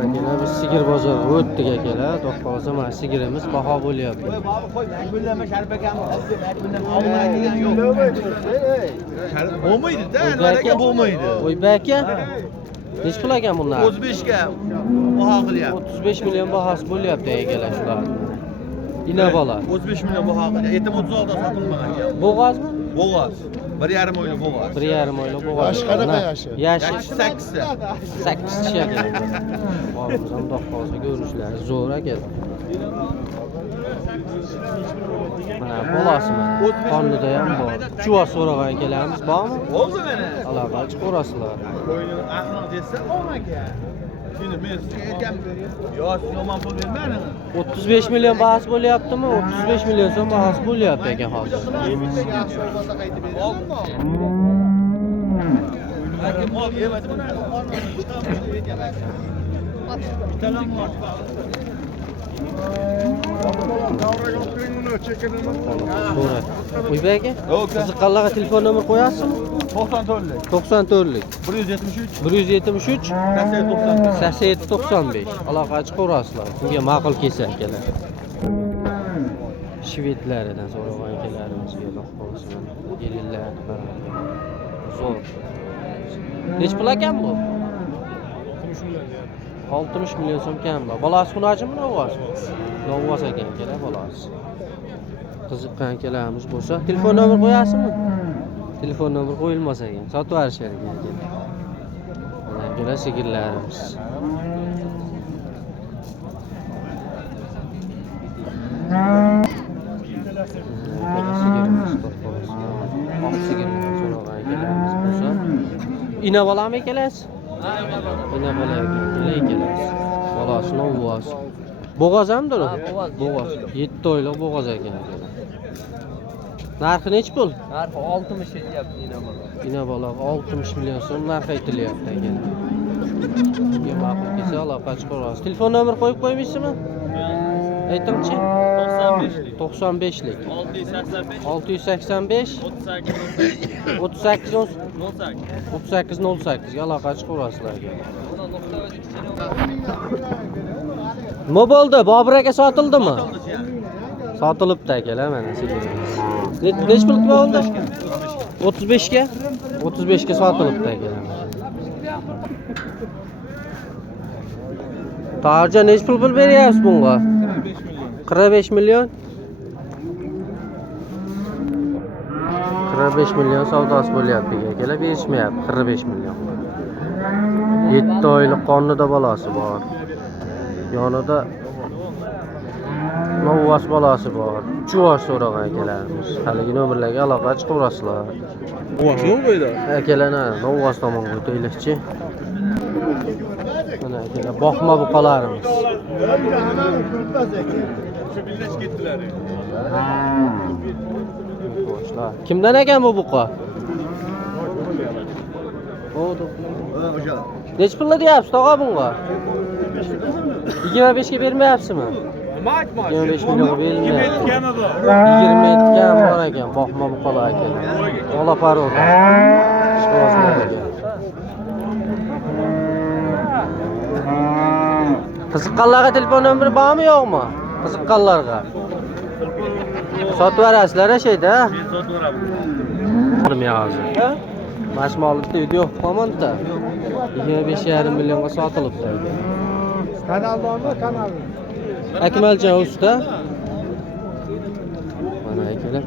Akalar biz sigir bozoriga o'tdik akalar. To'xtalsa mana sigirimiz baho bo'lyapti. Bo'lmaydi-da, nimaga bo'lmaydi? Oyba aka. Nech pul ekan bunlar? 35 ga baho qilyapti. 35 million bahosi bo'lyapti akalar shular. Ina bola. 35 million baho qilyapti. Etim 36 da sotilmagan ekan. Bo'g'ozmi? Bo'g'oz. 1,5 oylik bo'g'oz. 1,5 oylik bo'g'oz. Yoshi qanaqa yoshi? Yashi 8 ta. 8 kishi ekan. Hozir do'qqozga ko'rishlari zo'r ekan. Mana bolasimi? Qonida ham bor. Chuva so'ragan akalarimiz bormi? Bo'ldi mana. Aloqa chiqarasizlar. Qo'yini aqlini desa, aka. Shuni men sizga aytganman. Yosh yomon pul bermani. 35 million bahos bo'lyaptimi? 35 million so'm bahos bo'lyapti ekan hozir. Oyba aka, qiziqqanlarga telefon nomer qo'yasizmi? 94lik. 94lik 173 173 87 8795 aloqa chiqarasizlar. Bunga ma'qul kelsa akalar. Shvedlaridan so'ragan akalarimiz yo'q qolsin. Yellar zo'r. Nech pul ekan bu? 60 million so'm kam bu. Bolasi xunajimi novvos? Novvos ekan akalar bolasi. Qiziqqan akalarimiz bo'lsa, telefon nomer qo'yasizmi? Telefon nomer qo'yilmas ekan. Sotib olishar ekan. Mana akalar sigirlarimiz. Ina bolami ekansiz? Ina bola ekansiz. Bolasi novvos. Bo'g'oz hamdir u? Bo'g'oz. 7 oylik bo'g'oz ekan. Narxi nech pul? Narxi 60 deyapti ina bola. Ina bola 60 million so'm narx aytilyapti ekan. Bunga ma'qul kelsa aloqa chiqarasiz. Telefon nomer qo'yib qo'ymaysizmi? Aytingchi? 95lik 685 38 3808 ga aloqa chiqarasizlar ekan. Nima bo'ldi? Bobur aka sotildimi? Sotilibdi akalar mana sigirimiz. Nech pul bo'ldi? 35 ga? 35 ga sotilibdi akalar. Tarja nech pul beryapsiz bunga? 45 million. 45 million savdosi bo'lyapti akalar, berishmayapti 45 million. 7 oylik qonida bolasi bor. Yonida novvos bolasi bor. Chuvosh so'ragan akalarimiz. Haligi nomerlarga aloqa chiqarasizlar. Bosh yo'q qo'ydi. Akalarni novvos tomonga o'taylikchi. Mana akalar boqma buqalarimiz. Boshlar. Kimdan ekan bu buqa? O'sha. Nech pul deyapsiz tog'a bunga? 25 ga bermayapsizmi? Nima aytmoqchi? 25 millionga berilmayapti. 27 bu. 27 ga bor ekan, boqma buqalar ekan. Ola parod. Shkozlar ekan. Qiziqqanlarga telefon nomeri bormi yo'qmi? Qiziqqanlarga. Sotib berasizlar shayda. Men sotib beraman. Bilmay hozir. Mashmollikda uyda yo'q qolmanda. 25,5 millionga sotilibdi. Kanal bormi? Kanal. Akmaljon usta. Mana akalar.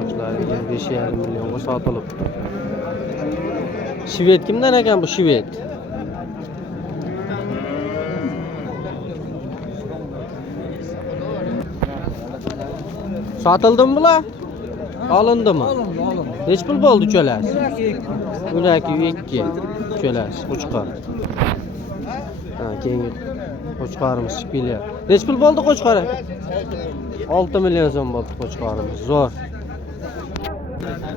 Ochlari 25,5 millionga sotilibdi. Shved kimdan ekan bu shved? Sotildimi bular? Olindimi? Nech pul bo'ldi uchalasi? Ularki 2 uchalasi qo'chqor. Ha, keyingi qo'chqorimiz shpilya. Nech pul bo'ldi qo'chqor? 6 million so'm bo'ldi qo'chqorimiz. Zo'r.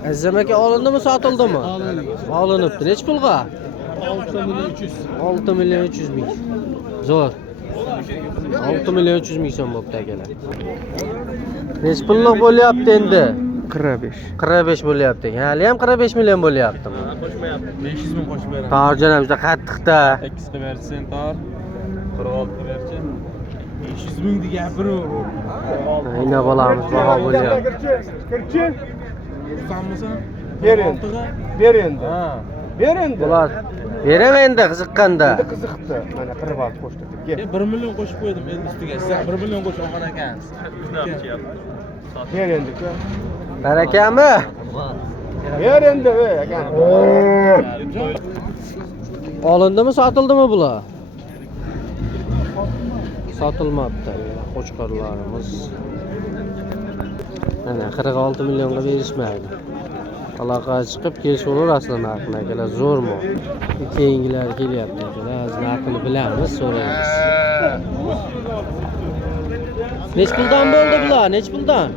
Azam aka olindimi, sotildimi? Olinibdi. Nech pulga? 6 million 300 ming. Zo'r. 6 million 300 ming so'm bo'pti akalar. Nech pullik bo'lyapti endi? 45. 45 bo'lyapti. Hali ham 45 million bo'lyaptimi? Qo'shmayapti. 500 ming qo'shib beraman. Tarjana juda qattiqda. 8 qilib bersin, tor. 46 qilib bersin. 500 ming degan gapiraver. Ayna bolamiz baho bo'lyapti. Kirchi. Sanmisan? Ber endi. Ber endi. Ha. Ber endi. Bular beraman endi qiziqqanda. Endi qiziqdi. Mana 46 qo'shdi. Kel. 1 million qo'shib qo'ydim endi ustiga. Siz 1 million qo'shib olgan ekansiz. Ber endi. Barakami? Ber endi ey akan. Olindimi, sotildimi bular? Sotilmabdi. Qo'chqorlarimiz. Mana 46 millionga berishmaydi. Aloqa chiqib kelishaverasizlar narxini akalar, zo'rmi? Keyingilar kelyapti akalar, narxini bilamiz, so'raymiz. Nech puldan bo'ldi bular? Nech puldan?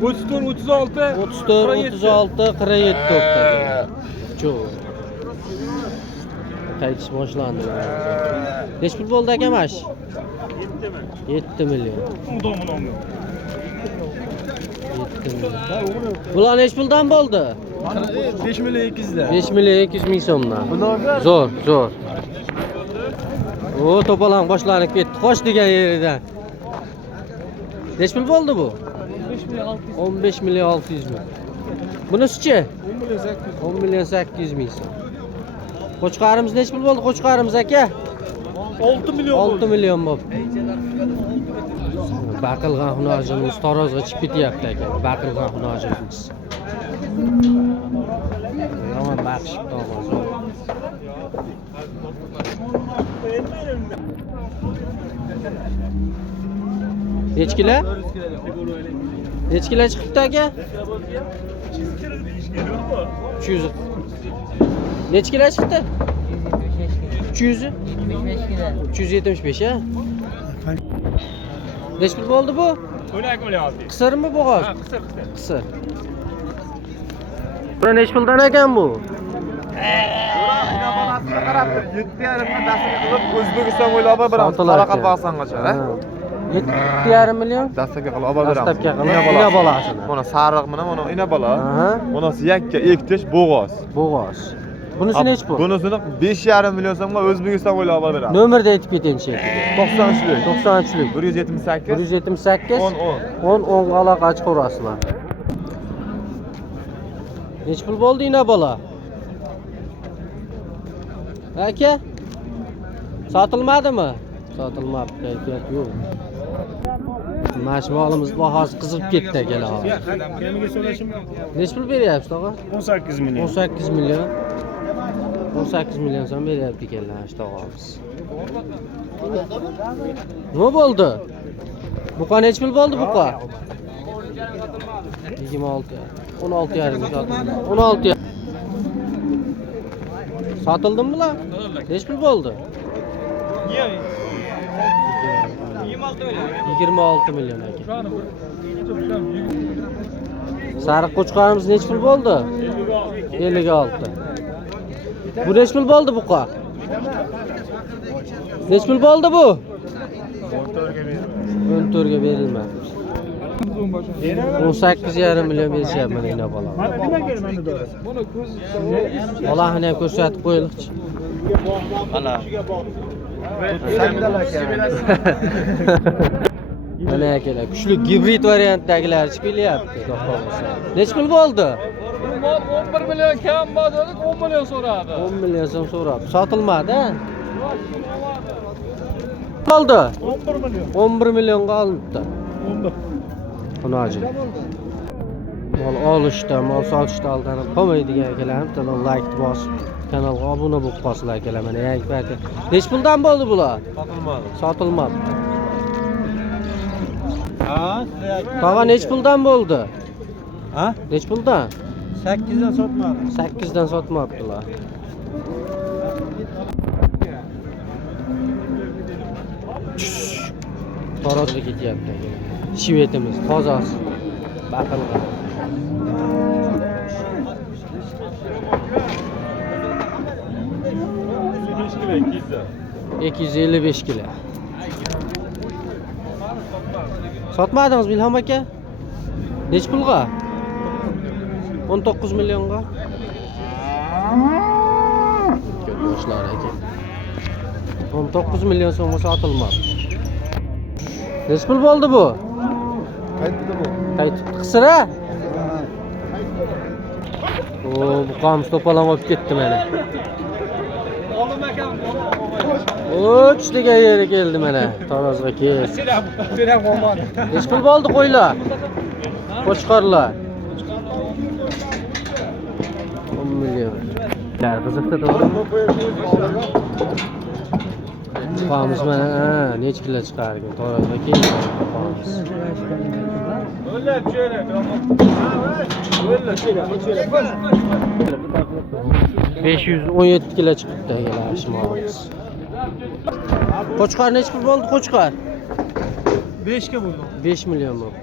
34 36 34 36 47 topdi. Cho'q. Qaytish boshlandi. Nech pul bo'ldi aka mash? 7 million. 7 million. Bular nech puldan bo'ldi? 5 million 200 da. 5 million 200 ming so'mdan. Zo'r, zo'r. O, to'palang boshlanib ketdi. Qo'sh degan yeridan. Nech pul bo'ldi bu? 15 million 600 ming. Bunisi-chi? 10 million 800 ming so'm. Qo'chqarimiz nech pul bo'ldi qo'chqarimiz aka? 6 million. 6 million bo'ldi. Baqilgan hunarchimiz Tarozga chiqib ketyapti aka. Baqilgan hunarchimiz. Yomon baqishib qolgan. Nech kilo? Nech kilo chiqibdi aka? 300. Nech kilo chiqdi? 300. 375 ha? Nech pul bo'ldi bu? 12 million oldi. Qisirmi bo'g'oz? Qisir. Qisir. Bu nech puldan ekan bu? 7,5 ming dasturga qilib O'zbekiston bo'ylab olib beramiz. Qoraqalpog'istongacha, ha? 7,5 million. Dasturga qilib olib beramiz. Dastlabki qilib ina bolasini. Mana sariq bilan mana ina bola. Aha. Bunisi yakka ektish bo'g'oz. Bo'g'oz. Bunisi nech pul? Bunisini 5,5 million so'mga O'zbekiston bo'ylab olib beramiz. Nomerni aytib keting shekilli. 93lik. 93lik. 178 178 10 10 10 aloqa chiqarasizlar. Nech pul bo'ldi ina bola? Aka? Sotilmadimi? Sotilmabdi, kayfiyat yo'q. Mashmolimiz bahosi qizib ketdi akalar. Kemiga so'rashim mumkin. Nech pul beryapsiz tog'a? 18 million. 18 million. 18 million so'm beryapti ekanlar shu tog'amiz. Nima bo'ldi? Buqa nech pul bo'ldi buqa? 26. 16 yarim sotildi. 16. Sotildimi bular? Nech pul bo'ldi? 26 million aka. Sariq qo'chqarimiz nech pul bo'ldi? 56. Bu nech pul bo'ldi buqa? Nech pul bo'ldi bu? 14 ga berilmadi. 18,5 million berishyapti ina bola. Nima kelmadi do'ra? Buni ko'z Bolani ham ko'rsatib qo'yaylikchi. Mana. Mana akalar, kuchli gibrid variantdagilar chiqib kelyapti. Nech pul bo'ldi? 11 million kam bo'ldi, 10 million so'radi. 10 million so'm so'rabdi. Sotilmadi. Qoldi. 11 million. 11 millionga olibdi. 11. Xunoji. Mol olishda, mol sotishda aldanib qolmaydigan akalar, bittadan like bosib, kanalga obuna bo'lib qolsizlar akalar. Mana yangi payti. Nech puldan bo'ldi bular? Sotilmadi. Sotilmabdi. Ha? Tog'a nech puldan bo'ldi? Ha? Nech puldan? 8 dan sotmadi. 8 dan sotmabdilar. Tarozga ketyapti. Shivetimiz tozasi. Baqilgan. kilo 255 kilo. Sotmadingiz Bilhom aka? Nech pulga? 19 milyonga. Yoshlar ekan. 19 milyon so'mga sotilmoqda. Necha pul bo'ldi bu? Qaytdi bu. Qaytib qisira. Oo, bu qamiz to'polon olib ketdi mana. Uch degan yeri keldi mana. Tarozga kel. Necha pul bo'ldi qo'ylar? Qo'chqorlar. 10 milyon. Qiziqda to'g'rimi? Qamiz mana, necha kilo chiqargan? Tarozga kel. Qamiz. 517 kilo chiqibdi agalar shimolimiz. Qo'chqor necha pul bo'ldi qo'chqor? 5 ga bo'ldi. 5 milyon bo'ldi.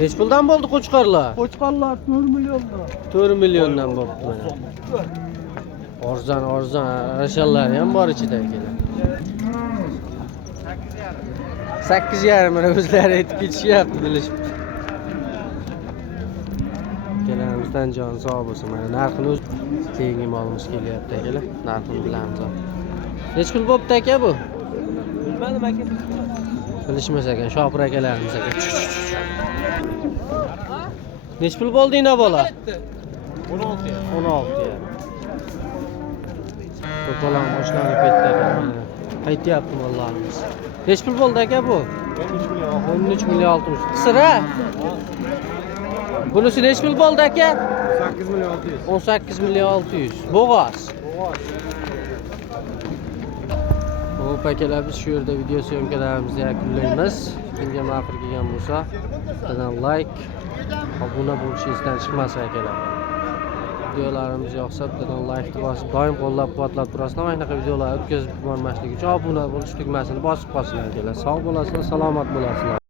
Necha puldan bo'ldi qo'chqorlar? Qo'chqorlar 4 milliondan. 4 milliondan bo'ldi mana. Arzon, rashallar ham bor ichida agalar. 8,5 mana o'zlari aytib ketishyapti, bilishibdi. Kelamizdan jon sog' bo'lsin. Mana narxini o'z keyingi molimiz kelyapti akalar. Narxini bilamiz. Necha pul bo'pti aka bu? Bilmadim aka. Bilishmas ekan, Shopir akalarimiz aka. Necha pul bo'ldi ina bola? 16 ya. 16 ya. To'polon boshlanib ketdi ekan. Qaytyapti mollarimiz. Necha pul bo'ldi aka bu? 13 million 60. Qisira? Bunisi necha pul bo'ldi aka? 8 million 600. 18 million 600. Bo'g'oz. Hop akalar, biz shu yerda video syomkalarimizni yakunlaymiz. Kimga ma'qul kelgan bo'lsa, bittadan like, obuna bo'lish esdan chiqmasin akalar. Videolarimiz yoqsa bittadan like bosib, doim qo'llab-quvvatlab turasizlar. Mana shunaqa videolar o'tkazib bormaslik uchun obuna bo'lish tugmasini bosib qo'yasizlar akalar. Sog' bo'lasizlar, salomat bo'lasizlar.